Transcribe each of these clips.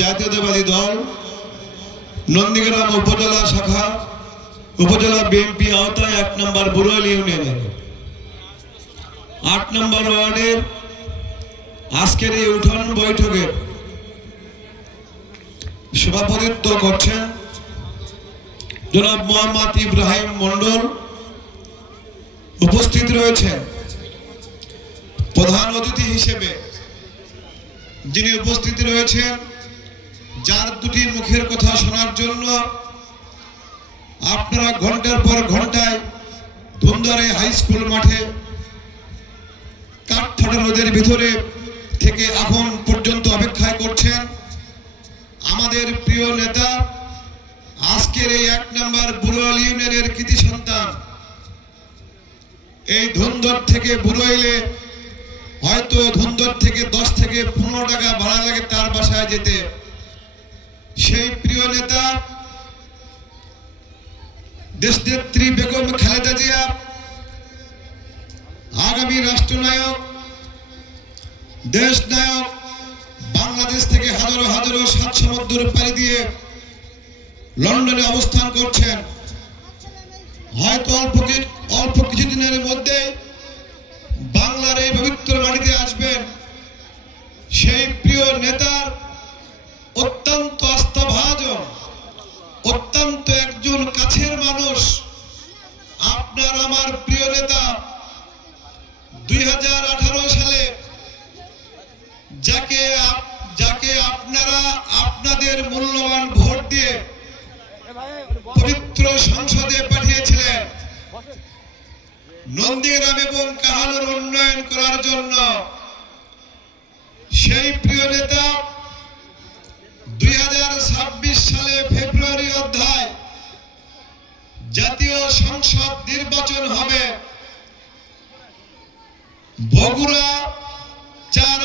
জাতীয়তাবাদী দল, নন্দীগ্রাম উপজেলা শাখা, উপজেলা বিএনপি আওতায় এক নম্বর বুড়াল ইউনিয়নের। আট নম্বর ওয়ার্ডের আজকের এই উঠান বৈঠকের সভাপতিত্ব করছেন জনাব মোহাম্মদ ইব্রাহিম মন্ডল উপস্থিত রয়েছেন প্রধান অতিথি হিসেবে যিনি উপস্থিত রয়েছেন যার দুটি মুখের কথা শোনার জন্য আপনারা ঘণ্টার পর ঘন্টায় ধুমধারে হাই স্কুল মাঠে রোদের ভিতরে থেকে এখন পর্যন্ত অপেক্ষায় করছেন আমাদের প্রিয় নেতা, আজকের এই এক নম্বর বুড়াল ইউনিয়নের কৃতি সন্তান। এই ধুন্দর থেকে বুড়াইলে হয়তো ধুন্দর থেকে দশ থেকে পনেরো টাকা ভাড়া লাগে তার বাসায় যেতে। সেই প্রিয় নেতা, দেশনেত্রী বেগম খালেদা জিয়া, আগামী রাষ্ট্রনায়ক দেশ নায়ক বাংলাদেশ থেকে হাজারো হাজারো সাত সমুদ্র পাড়ি দিয়ে লন্ডনে অবস্থান করছেন। হয়তো অল্প অল্প কিছুদিনের মধ্যে যাকে যাকে আপনারা আপনাদের মূল্যবান ভোট দিয়ে পবিত্র সংসদে পাঠিয়েছিলেন, নন্দীগ্রাম এবং কাহালুর উন্নয়ন করার জন্য সেই প্রিয় নেতা দুই হাজার ছাব্বিশ সালে ফেব্রুয়ারি অধ্যায় জাতীয় সংসদ নির্বাচন হবে। বগুড়া চার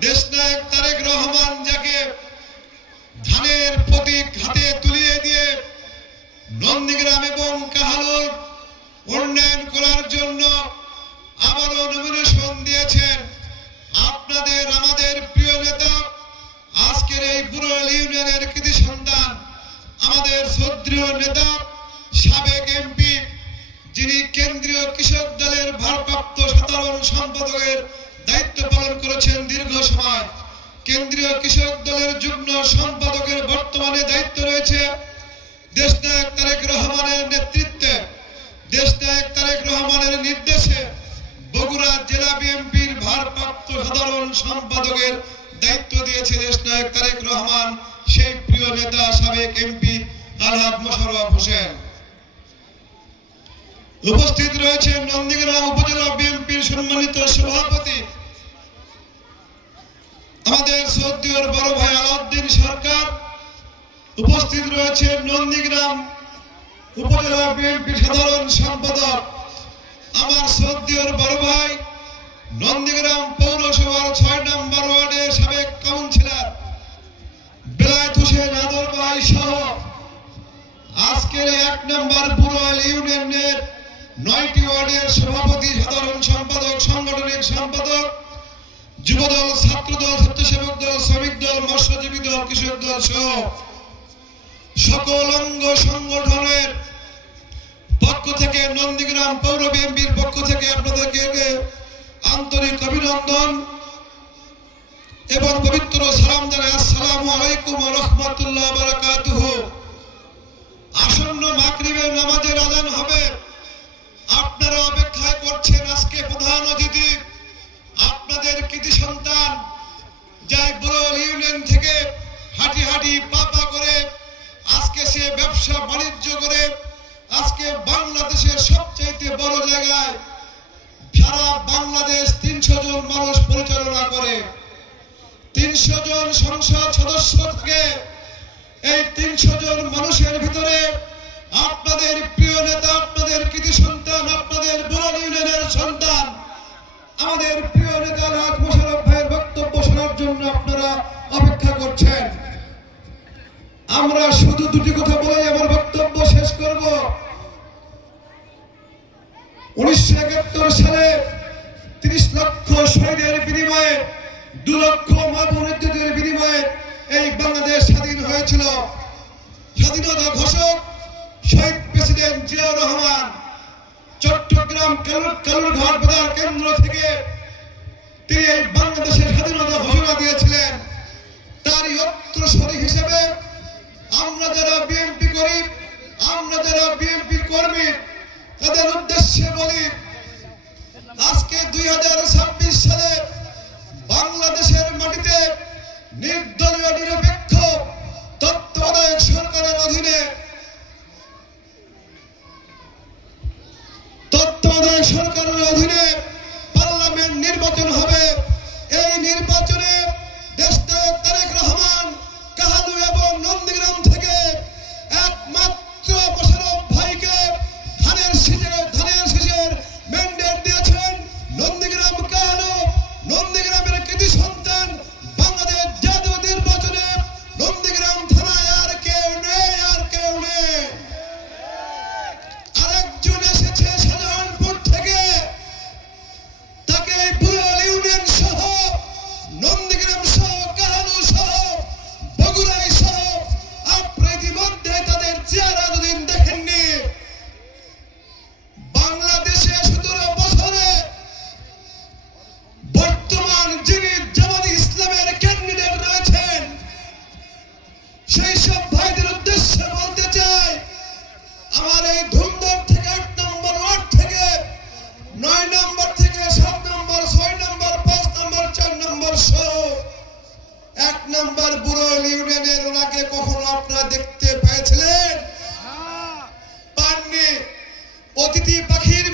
দেশনায়ক তারেক রহমান যাকে ধানের প্রতীক হাতে তুলিয়ে দিয়ে নন্দীগ্রাম এবং কাহালুর কেন্দ্রীয় কৃষক দলের যুগ্ম সম্পাদকের বর্তমানে দায়িত্ব রয়েছে দেশনায়ক তারেক রহমানের নেতৃত্বে। দেশনায়ক তারেক রহমানের নির্দেশে বগুড়া জেলা বিএনপির ভারপ্রাপ্ত সাধারণ সম্পাদকের দায়িত্ব দিয়েছে দেশনায়ক তারেক রহমান, সেই প্রিয় নেতা সাবেক এমপি আলহাদ মোশাররফ হোসেন। উপস্থিত রয়েছেন নন্দীগ্রাম উপজেলা বিএনপির সম্মানিত সভাপতি আমাদের সদ্যর বড় ভাই আলাউদ্দিন সরকার উপস্থিত রয়েছে নন্দীগ্রাম উপজেলা বিএনপি সাধারণ সম্পাদক। আমার সদ্যর বড় ভাই নন্দীগ্রাম পৌরসভার ছয় নম্বর ওয়ার্ডের সাবেক কাউন্সিলর বেলায়েত হোসেন আদর ভাই সহ আজকের এক নম্বর বুড়াল ইউনিয়নের নয়টি ওয়ার্ডের সভাপতি সাধারণ সম্পাদক, সাংগঠনিক সম্পাদক যুবদল, ছাত্রদল, স্বেচ্ছাসেবক দল, শ্রমিক দল, মৎস্যজীবী দল, কৃষক দল সহ সকল অঙ্গ সংগঠনের পক্ষ থেকে নন্দীগ্রাম পৌর বিএনপির পক্ষ থেকে আপনাদেরকে আন্তরিক অভিনন্দন এবং পবিত্র সালাম জানাই। আসসালামু আলাইকুম রহমতুল্লাহ বারাকাতুহু। আসন্ন মাগরিবের নামাজের আজান হবে জায়গায় সারা বাংলাদেশ তিনশো জন মানুষ পরিচালনা করে। তিনশো জন সংসদ সদস্য থেকে। এই তিনশো জন মানুষের ভিতরে আপনাদের প্রিয় নেতা, আপনাদের কৃতি সন্তান, আপনাদের বুড়াল ইউনিয়নের সন্তান, আমাদের প্রিয় নেতা রাজ মোশারফ ভাইয়ের বক্তব্য শোনার জন্য আপনারা অপেক্ষা করছেন। আমরা শুধু দুটি কথা বলে আমার উনিশশো একাত্তর সালে তিরিশ লক্ষ সৈন্যের বিনিময়ে, দু লক্ষ মামুনের বিনিময়ে এই বাংলাদেশ স্বাধীন হয়েছিল। স্বাধীনতা ঘোষক শহীদ প্রেসিডেন্ট জিয়াউর রহমান চট্টগ্রাম কালুরঘাট বাজার কেন্দ্র থেকে তিনি এই বাংলাদেশের স্বাধীনতা ঘোষণা দিয়েছিলেন। তারই অত্রসরী হিসেবে আমরা যারা বিএনপি করি আমরা যারা বিএনপির কর্মী তাদের উদ্দেশ্যে বলি আজকে দুই হাজার আপনারা দেখতে পেয়েছিলেন। হ্যাঁ। পাননি। প্রতিটি পাখির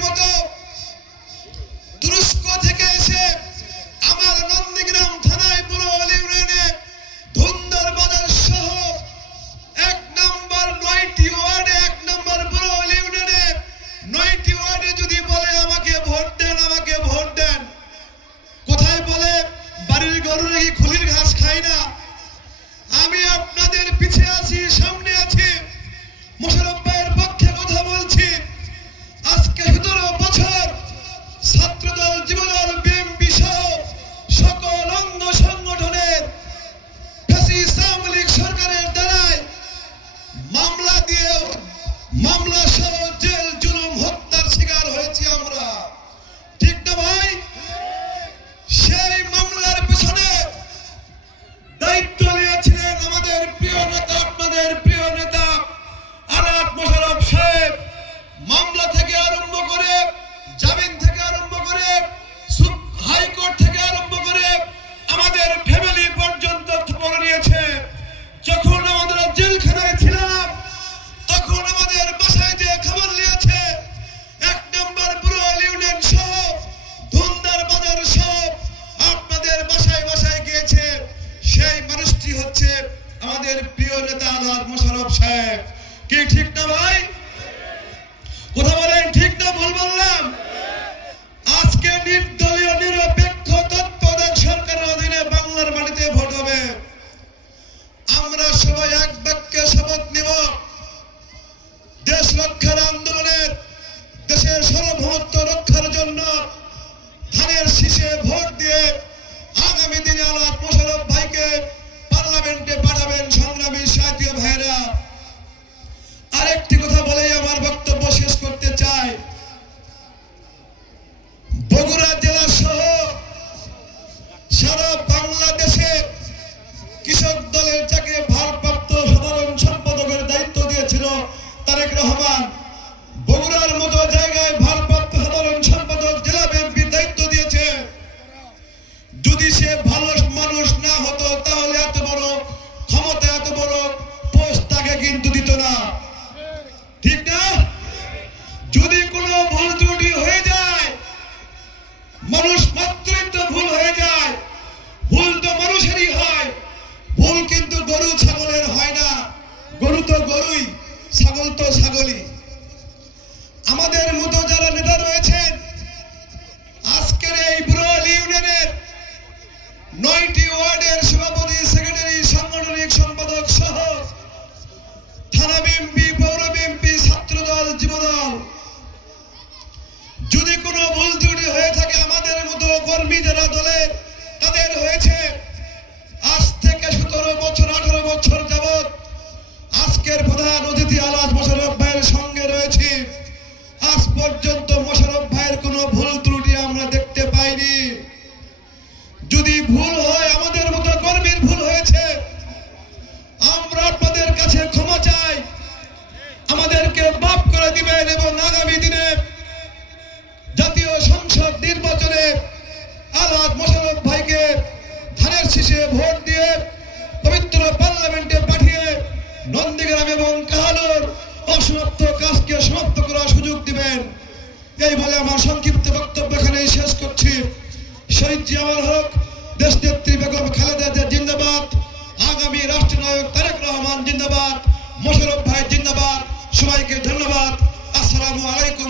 ঠিক ঠিক না ভাই Jeba. যদি ভুল হয়, আমাদের মতো কর্মীর ভুল হয়েছে, আমরা আপনাদের কাছে ক্ষমা চাই। আমাদেরকে বাপ করে দিবেন এবং আগামী দিনে জাতীয় সংসদ নির্বাচনে আলাদ মোশারফ ভাইকে ধানের শীষে ভোট দিয়ে পবিত্র পার্লামেন্টে পাঠিয়ে নন্দীগ্রাম এবং কাহালোর অসমাপ্ত কাজকে সমাপ্ত করার সুযোগ দিবেন। এই বলে আমার